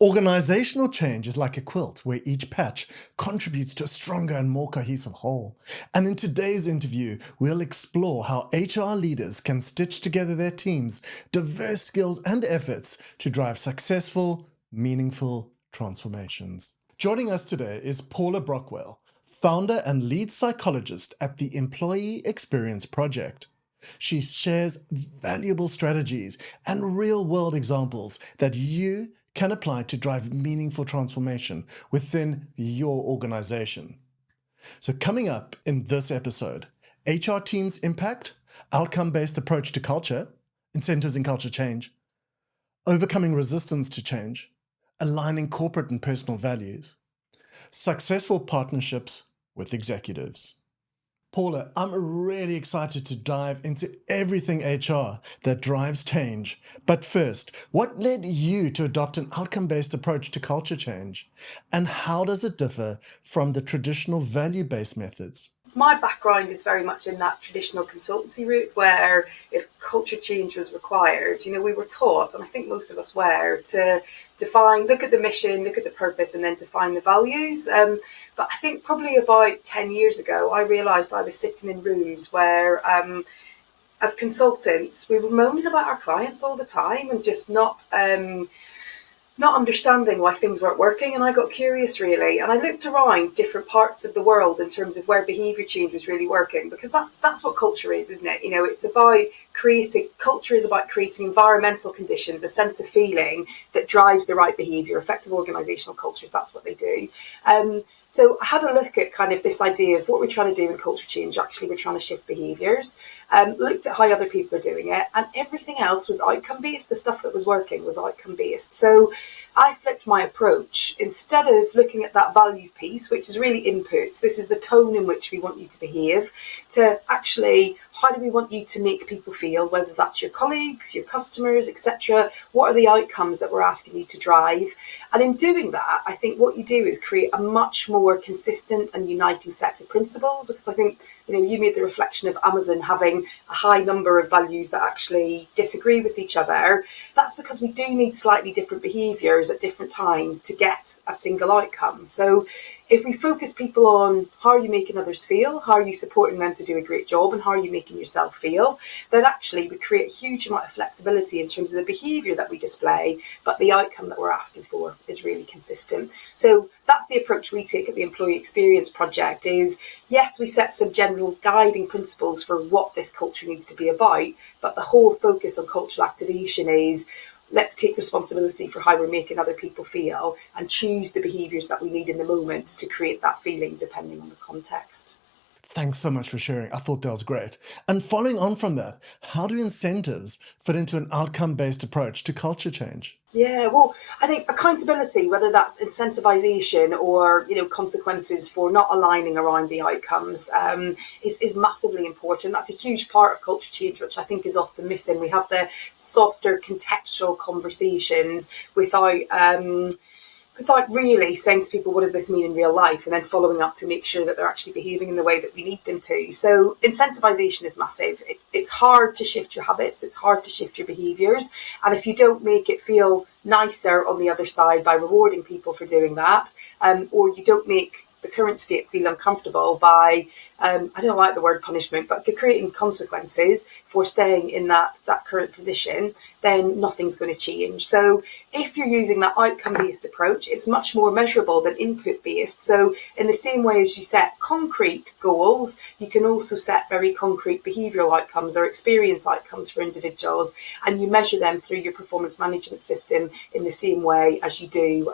Organizational change is like a quilt where each patch contributes to a stronger and more cohesive whole. And in today's interview, we'll explore how HR leaders can stitch together their teams' diverse skills and efforts to drive successful, meaningful transformations. Joining us today is Paula Brockwell, founder and lead psychologist at the Employee Experience Project. She shares valuable strategies and real-world examples that you can apply to drive meaningful transformation within your organization. So coming up in this episode, HR teams impact, outcome-based approach to culture, incentives in culture change, overcoming resistance to change, aligning corporate and personal values, successful partnerships with executives. Paula, I'm really excited to dive into everything HR that drives change. But first, what led you to adopt an outcome-based approach to culture change? And how does it differ from the traditional value-based methods? My background is very much in that traditional consultancy route where if culture change was required, we were taught, and I think most of us were, to look at the mission, look at the purpose, and then define the values. But I think probably about 10 years ago, I realised I was sitting in rooms where, as consultants, we were moaning about our clients all the time and just not understanding why things weren't working. And I got curious, really, and I looked around different parts of the world in terms of where behaviour change was really working, because that's what culture is, isn't it? It's about culture is about creating environmental conditions, a sense of feeling that drives the right behaviour. Effective organisational cultures, that's what they do. So I had a look at kind of this idea of what we're trying to do in culture change. Actually, we're trying to shift behaviours. Looked at how other people are doing it, and everything else was outcome-based. The stuff that was working was outcome-based. So I flipped my approach. Instead of looking at that values piece, which is really inputs, this is the tone in which we want you to behave, to actually, how do we want you to make people feel, whether that's your colleagues, your customers, etc. What are the outcomes that we're asking you to drive? And in doing that, I think what you do is create a much more consistent and uniting set of principles, because I think, you made the reflection of Amazon having a high number of values that actually disagree with each other. That's because we do need slightly different behaviours at different times to get a single outcome. So if we focus people on how are you making others feel, how are you supporting them to do a great job, and how are you making yourself feel, then actually we create a huge amount of flexibility in terms of the behaviour that we display, but the outcome that we're asking for is really consistent. So that's the approach we take at the Employee Experience Project is, yes, we set some general guiding principles for what this culture needs to be about, but the whole focus on cultural activation is, let's take responsibility for how we're making other people feel and choose the behaviours that we need in the moment to create that feeling depending on the context. Thanks so much for sharing. I thought that was great. And following on from that, how do incentives fit into an outcome-based approach to culture change? Yeah, well, I think accountability, whether that's incentivization or, consequences for not aligning around the outcomes, is massively important. That's a huge part of culture change, which I think is often missing. We have the softer contextual conversations without really saying to people, what does this mean in real life? And then following up to make sure that they're actually behaving in the way that we need them to. So incentivization is massive. It's hard to shift your habits. It's hard to shift your behaviors. And if you don't make it feel nicer on the other side by rewarding people for doing that, or you don't make the current state feel uncomfortable by, I don't like the word punishment, but creating consequences for staying in that current position, then nothing's going to change. So if you're using that outcome-based approach, it's much more measurable than input-based. So in the same way as you set concrete goals, you can also set very concrete behavioural outcomes or experience outcomes for individuals, and you measure them through your performance management system in the same way as you do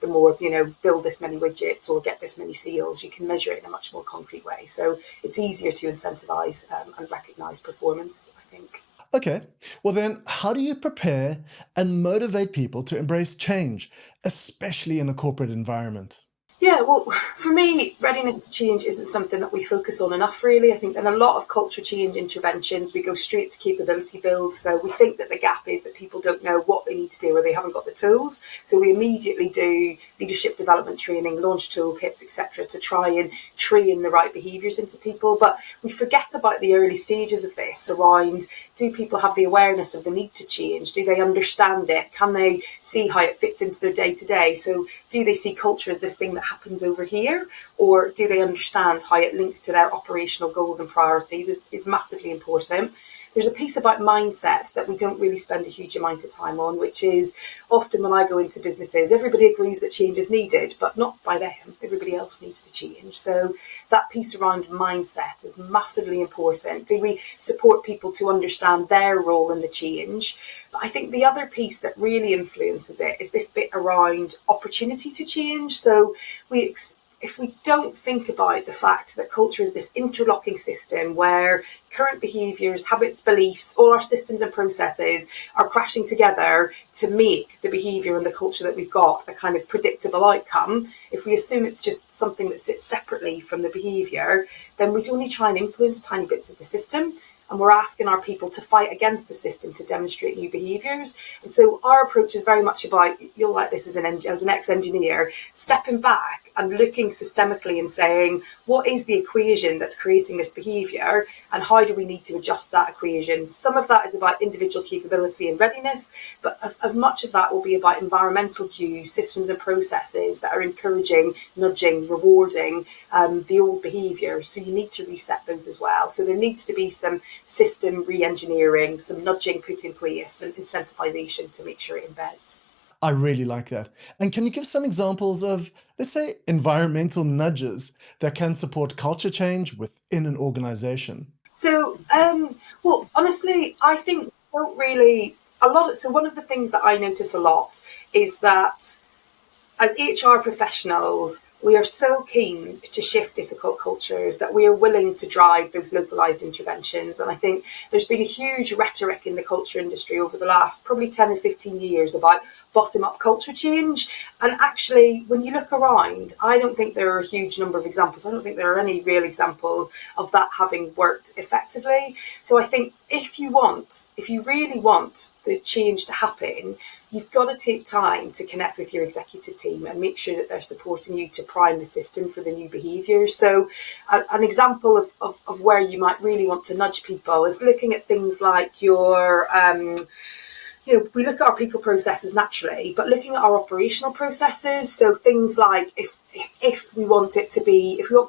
the more, build this many widgets or get this many sales. You can measure it in a much more concrete way. So it's easier to incentivise and recognise performance, I think. Okay, well then, how do you prepare and motivate people to embrace change, especially in a corporate environment? Yeah, well, for me, readiness to change isn't something that we focus on enough, really. I think in a lot of culture change interventions, we go straight to capability build. So we think that the gap is that people don't know what they need to do or they haven't got the tools. So we immediately do leadership development training, launch toolkits, etc., to try and train the right behaviours into people. But we forget about the early stages of this around, do people have the awareness of the need to change? Do they understand it? Can they see how it fits into their day to day? So do they see culture as this thing that happens over here, or do they understand how it links to their operational goals and priorities is massively important. There's a piece about mindset that we don't really spend a huge amount of time on, which is often when I go into businesses, everybody agrees that change is needed, but not by them. Everybody else needs to change. So that piece around mindset is massively important. Do we support people to understand their role in the change? But I think the other piece that really influences it is this bit around opportunity to change. So if we don't think about the fact that culture is this interlocking system where current behaviours, habits, beliefs, all our systems and processes are crashing together to make the behaviour and the culture that we've got a kind of predictable outcome, if we assume it's just something that sits separately from the behaviour, then we'd only try and influence tiny bits of the system. And we're asking our people to fight against the system to demonstrate new behaviours. And so our approach is very much about, you'll like this as an ex-engineer, stepping back and looking systemically and saying, what is the equation that's creating this behaviour and how do we need to adjust that equation? Some of that is about individual capability and readiness, but as much of that will be about environmental cues, systems and processes that are encouraging, nudging, rewarding the old behaviours. So you need to reset those as well. So there needs to be some system re-engineering, some nudging put in place, some incentivization to make sure it embeds. I really like that. And can you give some examples of, let's say, environmental nudges that can support culture change within an organization? So, well, honestly, I think don't really a lot. So one of the things that I notice a lot is that as HR professionals, we are so keen to shift difficult cultures that we are willing to drive those localized interventions. And I think there's been a huge rhetoric in the culture industry over the last probably 10 or 15 years about bottom-up culture change. And actually, when you look around, I don't think there are a huge number of examples. I don't think there are any real examples of that having worked effectively. So I think if you really want the change to happen, you've got to take time to connect with your executive team and make sure that they're supporting you to prime the system for the new behaviours. So an example of where you might really want to nudge people is looking at things like your we look at our people processes naturally, but looking at our operational processes, so things like if we want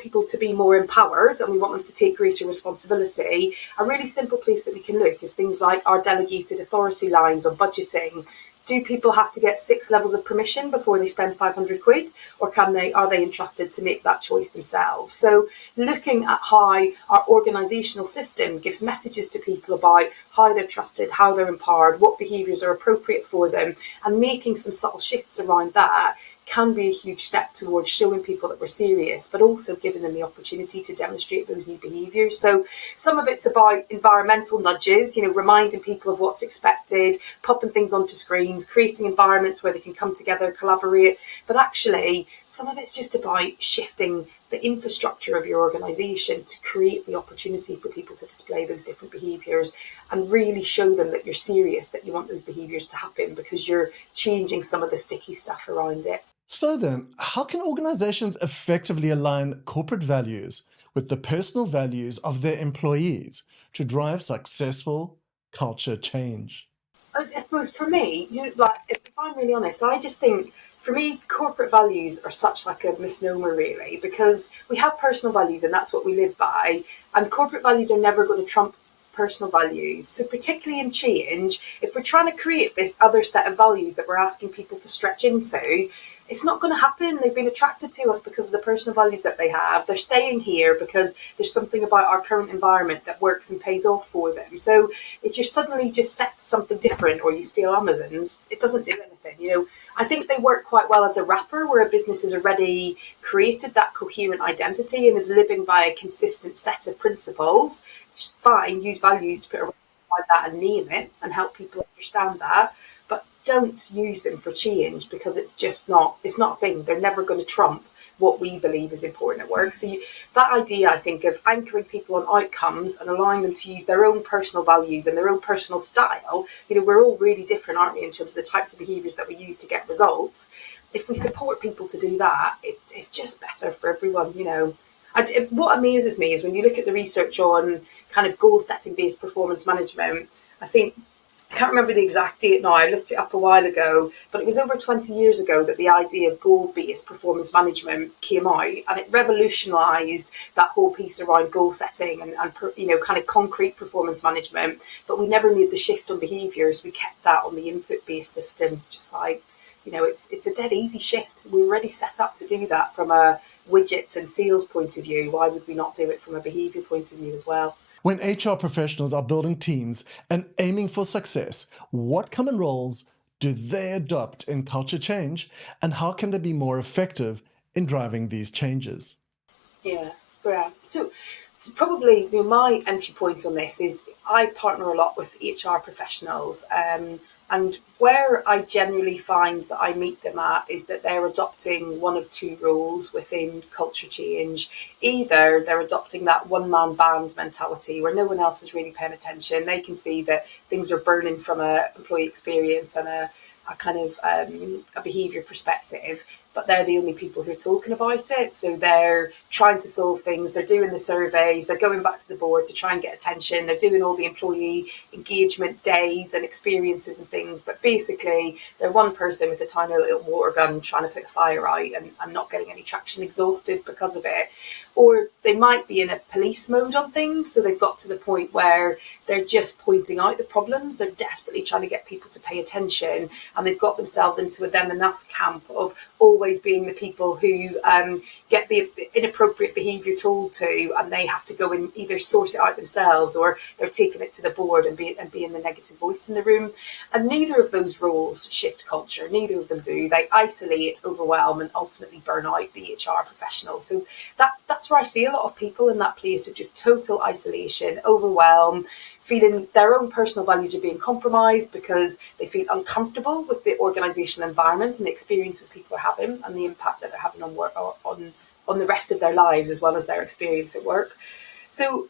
people to be more empowered and we want them to take greater responsibility, a really simple place that we can look is things like our delegated authority lines on budgeting. Do people have to get 6 levels of permission before they spend 500 quid, or are they entrusted to make that choice themselves? So looking at how our organisational system gives messages to people about how they're trusted, how they're empowered, what behaviours are appropriate for them, and making some subtle shifts around that can be a huge step towards showing people that we're serious, but also giving them the opportunity to demonstrate those new behaviours. So some of it's about environmental nudges, reminding people of what's expected, popping things onto screens, creating environments where they can come together, collaborate. But actually, some of it's just about shifting the infrastructure of your organisation to create the opportunity for people to display those different behaviours and really show them that you're serious, that you want those behaviours to happen because you're changing some of the sticky stuff around it. So then, how can organizations effectively align corporate values with the personal values of their employees to drive successful culture change? I suppose for me, if I'm really honest, I just think for me, corporate values are such like a misnomer, really, because we have personal values and that's what we live by, and corporate values are never going to trump personal values. So particularly in change, if we're trying to create this other set of values that we're asking people to stretch into, it's not going to happen. They've been attracted to us because of the personal values that they have. They're staying here because there's something about our current environment that works and pays off for them. So if you're suddenly just set something different or you steal Amazon's, it doesn't do anything. I think they work quite well as a wrapper where a business has already created that coherent identity and is living by a consistent set of principles. It's fine, use values to put around that and name it and help people understand that. But don't use them for change because it's not a thing. They're never going to trump what we believe is important at work. So that idea, I think, of anchoring people on outcomes and allowing them to use their own personal values and their own personal style. We're all really different, aren't we, in terms of the types of behaviours that we use to get results. If we support people to do that, it's just better for everyone. What amazes me is when you look at the research on kind of goal setting based performance management. I can't remember the exact date now, I looked it up a while ago, but it was over 20 years ago that the idea of goal-based performance management came out, and it revolutionised that whole piece around goal setting and kind of concrete performance management. But we never made the shift on behaviours. We kept that on the input-based systems, just like, it's a dead easy shift. We're already set up to do that from a widgets and sales point of view. Why would we not do it from a behaviour point of view as well? When HR professionals are building teams and aiming for success, what common roles do they adopt in culture change, and how can they be more effective in driving these changes? Yeah. So probably my entry point on this is I partner a lot with HR professionals, and where I generally find that I meet them at is that they're adopting one of two roles within culture change. Either they're adopting that one-man band mentality where no one else is really paying attention. They can see that things are burning from an employee experience and a kind of a behaviour perspective, but they're the only people who are talking about it. So they're trying to solve things, they're doing the surveys, they're going back to the board to try and get attention, they're doing all the employee engagement days and experiences and things, but basically they're one person with a tiny little water gun trying to put a fire out and not getting any traction, exhausted because of it. Or they might be in a police mode on things, so they've got to the point where they're just pointing out the problems, they're desperately trying to get people to pay attention, and they've got themselves into a them and us camp of always being the people who get the inappropriate behaviour told to, and they have to go and either source it out themselves, or they're taking it to the board and being the negative voice in the room. And neither of those roles shift culture, neither of them do. They isolate, overwhelm, and ultimately burn out the HR professionals. So that's where I see a lot of people in that place of just total isolation, overwhelm, feeling their own personal values are being compromised because they feel uncomfortable with the organisational environment and the experiences people are having and the impact that they're having on work, on the rest of their lives as well as their experience at work. So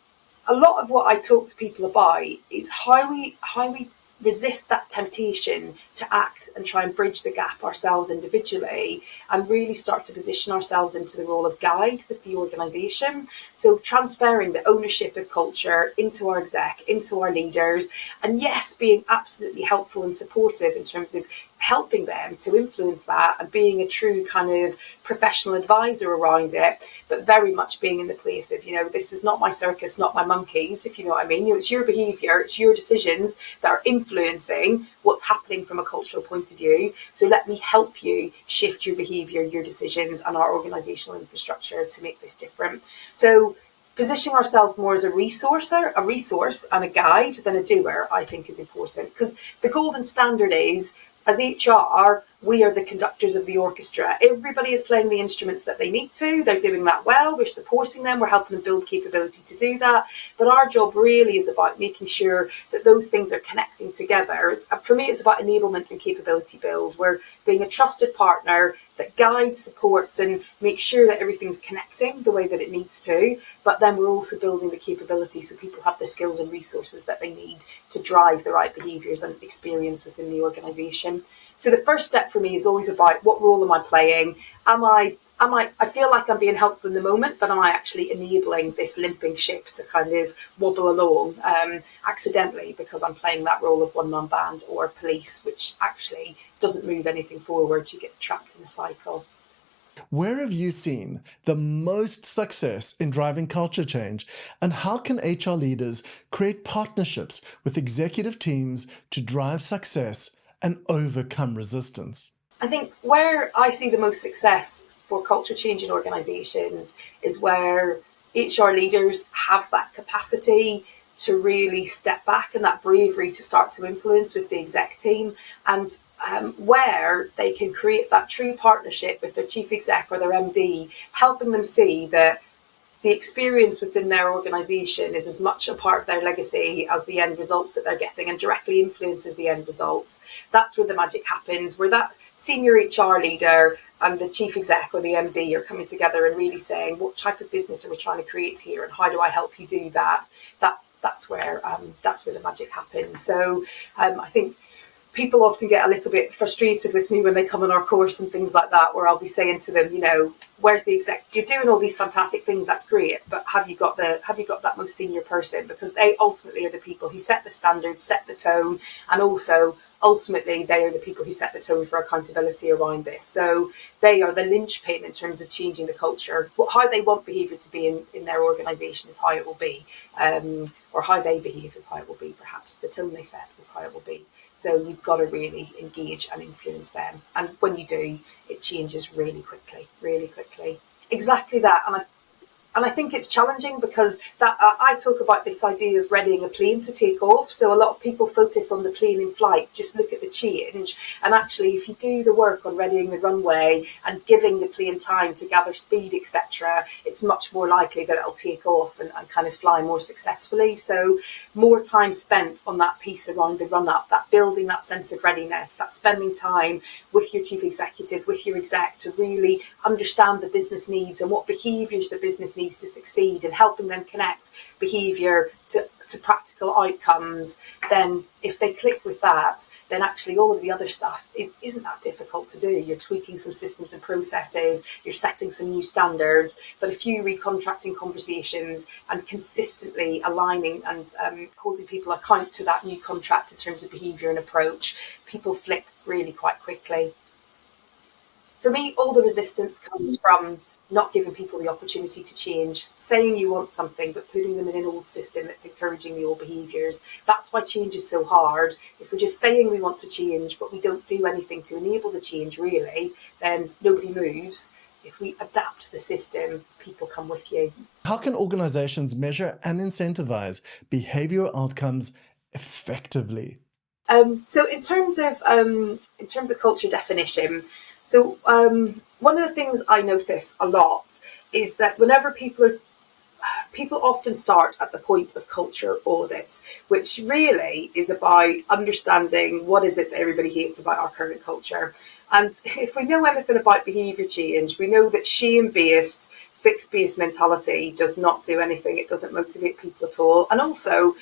a lot of what I talk to people about is how we resist that temptation to act and try and bridge the gap ourselves individually and really start to position ourselves into the role of guide with the organisation. So transferring the ownership of culture into our exec, into our leaders, and yes, being absolutely helpful and supportive in terms of helping them to influence that and being a true kind of professional advisor around it, but very much being in the place of, this is not my circus, not my monkeys, if you know what I mean. It's your behaviour, it's your decisions that are influencing what's happening from a cultural point of view. So let me help you shift your behaviour, your decisions, and our organisational infrastructure to make this different. So positioning ourselves more as a resource and a guide than a doer, I think, is important, because the golden standard is, as HR, we are the conductors of the orchestra. Everybody is playing the instruments that they need to. They're doing that well. We're supporting them. We're helping them build capability to do that. But our job really is about making sure that those things are connecting together. For me, it's about enablement and capability build. We're being a trusted partner that guides, supports, and makes sure that everything's connecting the way that it needs to. But then we're also building the capability so people have the skills and resources that they need to drive the right behaviours and experience within the organisation. So the first step for me is always about, what role am I playing? I feel like I'm being helpful in the moment, but am I actually enabling this limping ship to kind of wobble along accidentally because I'm playing that role of one-man band or police, which actually doesn't move anything forward. You get trapped in a cycle. Where have you seen the most success in driving culture change, and how can HR leaders create partnerships with executive teams to drive success and overcome resistance? I think where I see the most success for culture change in organisations is where HR leaders have that capacity to really step back and that bravery to start to influence with the exec team, and where they can create that true partnership with their chief exec or their MD, helping them see that the experience within their organisation is as much a part of their legacy as the end results that they're getting, and directly influences the end results. That's where the magic happens, where that senior HR leader and the chief exec or the MD are coming together and really saying, what type of business are we trying to create here, and how do I help you do that? That's where the magic happens. So I think people often get a little bit frustrated with me when they come on our course and things like that, where I'll be saying to them, where's the exec? You're doing all these fantastic things, that's great, but have you got that most senior person? Because they ultimately are the people who set the standards, set the tone, and also ultimately they are the people who set the tone for accountability around this. So they are the linchpin in terms of changing the culture. How they want behaviour to be in their organisation is how it will be, or how they behave is how it will be. Perhaps the tone they set is how it will be. So you've got to really engage and influence them. And when you do, it changes really quickly, really quickly. Exactly that. And I think it's challenging because that I talk about this idea of readying a plane to take off. So a lot of people focus on the plane in flight, just look at the change. And actually, if you do the work on readying the runway and giving the plane time to gather speed, etc., it's much more likely that it'll take off and kind of fly more successfully. So more time spent on that piece around the run-up, that building that sense of readiness, that spending time with your chief executive, with your exec, to really understand the business needs and what behaviours the business needs to succeed, and helping them connect behaviour to practical outcomes. Then if they click with that, then actually all of the other stuff isn't that difficult to do. You're tweaking some systems and processes, you're setting some new standards, but a few recontracting conversations and consistently aligning and holding people account to that new contract in terms of behaviour and approach, people flip really quite quickly. For me, all the resistance comes from not giving people the opportunity to change, saying you want something, but putting them in an old system that's encouraging the old behaviours. That's why change is so hard. If we're just saying we want to change, but we don't do anything to enable the change, really, then nobody moves. If we adapt the system, people come with you. How can organizations measure and incentivize behavioral outcomes effectively? So in terms of culture definition, so one of the things I notice a lot is that whenever people often start at the point of culture audit, which really is about understanding what is it that everybody hates about our current culture. And if we know anything about behaviour change, we know that shame-based, fixed-based mentality does not do anything. It doesn't motivate people at all. And also,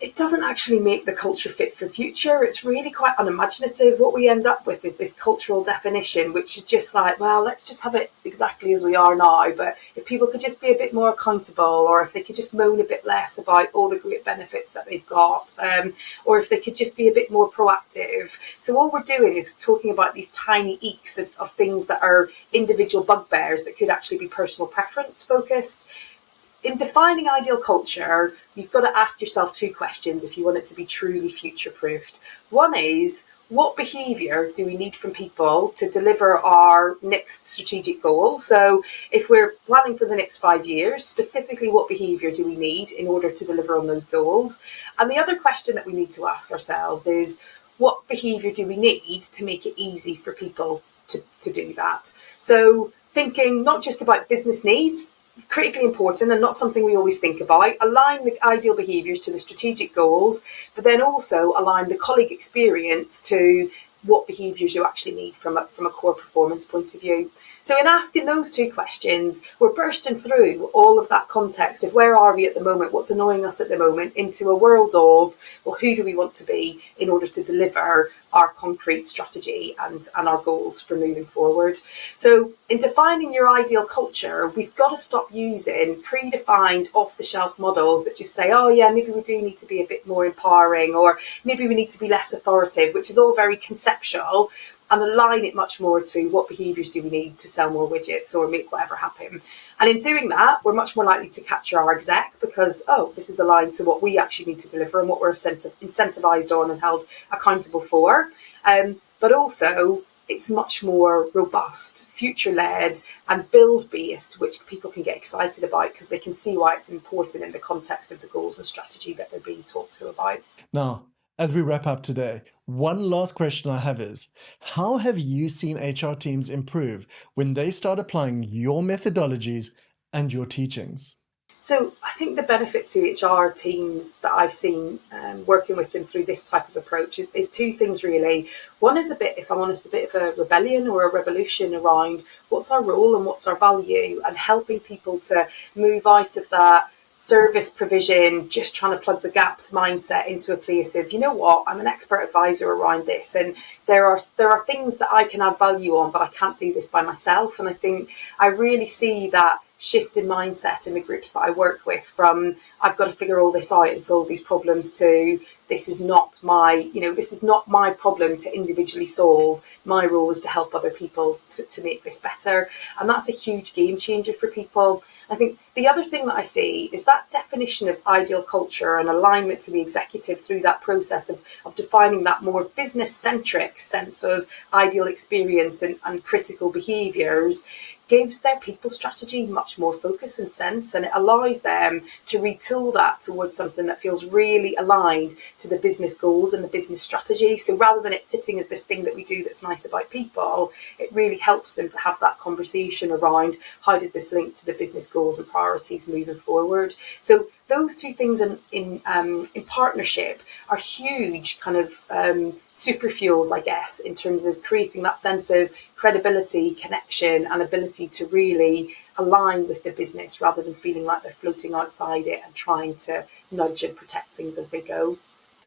it doesn't actually make the culture fit for the future. It's really quite unimaginative. What we end up with is this cultural definition, which is just like, well, let's just have it exactly as we are now. But if people could just be a bit more accountable, or if they could just moan a bit less about all the great benefits that they've got, or if they could just be a bit more proactive. So all we're doing is talking about these tiny eeks of things that are individual bugbears that could actually be personal preference focused. In defining ideal culture, you've got to ask yourself two questions if you want it to be truly future-proofed. One is, what behaviour do we need from people to deliver our next strategic goal? So if we're planning for the next 5 years, specifically what behaviour do we need in order to deliver on those goals? And the other question that we need to ask ourselves is, what behaviour do we need to make it easy for people to do that? So thinking not just about business needs, critically important and not something we always think about. Align the ideal behaviours to the strategic goals, but then also align the colleague experience to what behaviours you actually need from a core performance point of view. So in asking those two questions, we're bursting through all of that context of where are we at the moment, what's annoying us at the moment, into a world of, well, who do we want to be in order to deliver our concrete strategy and our goals for moving forward. So in defining your ideal culture, we've got to stop using predefined off-the-shelf models that just say, oh yeah, maybe we do need to be a bit more empowering, or maybe we need to be less authoritative, which is all very conceptual, and align it much more to what behaviours do we need to sell more widgets or make whatever happen. And in doing that, we're much more likely to capture our exec because, oh, this is aligned to what we actually need to deliver and what we're incentivised on and held accountable for. But also, it's much more robust, future-led and build-based, which people can get excited about because they can see why it's important in the context of the goals and strategy that they're being talked to about. Now, as we wrap up today, one last question I have is, how have you seen HR teams improve when they start applying your methodologies and your teachings? So I think the benefit to HR teams that I've seen working with them through this type of approach is two things really. One is a bit, if I'm honest, a bit of a rebellion or a revolution around what's our role and what's our value, and helping people to move out of that service provision, just trying to plug the gaps mindset into a place of, you know what, I'm an expert advisor around this, and there are things that I can add value on, but I can't do this by myself. And I think I really see that shift in mindset in the groups that I work with, from I've got to figure all this out and solve these problems, to this is not my, this is not my problem to individually solve. My role is to help other people to make this better. And that's a huge game changer for people. I think the other thing that I see is that definition of ideal culture and alignment to the executive through that process of defining that more business-centric sense of ideal experience and critical behaviours gives their people strategy much more focus and sense, and it allows them to retool that towards something that feels really aligned to the business goals and the business strategy. So rather than it sitting as this thing that we do that's nice about people, it really helps them to have that conversation around how does this link to the business goals and priorities moving forward. So those two things in partnership are huge kind of super fuels, I guess, in terms of creating that sense of credibility, connection, and ability to really align with the business rather than feeling like they're floating outside it and trying to nudge and protect things as they go.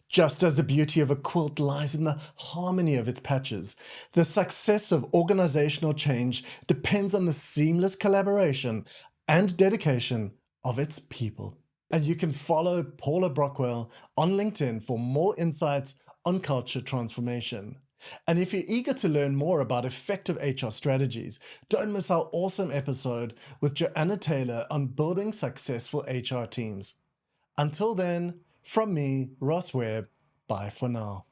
Just as the beauty of a quilt lies in the harmony of its patches, the success of organizational change depends on the seamless collaboration and dedication of its people. And you can follow Paula Brockwell on LinkedIn for more insights on culture transformation. And if you're eager to learn more about effective HR strategies, don't miss our awesome episode with Joanna Taylor on building successful HR teams. Until then, from me, Ross Webb, bye for now.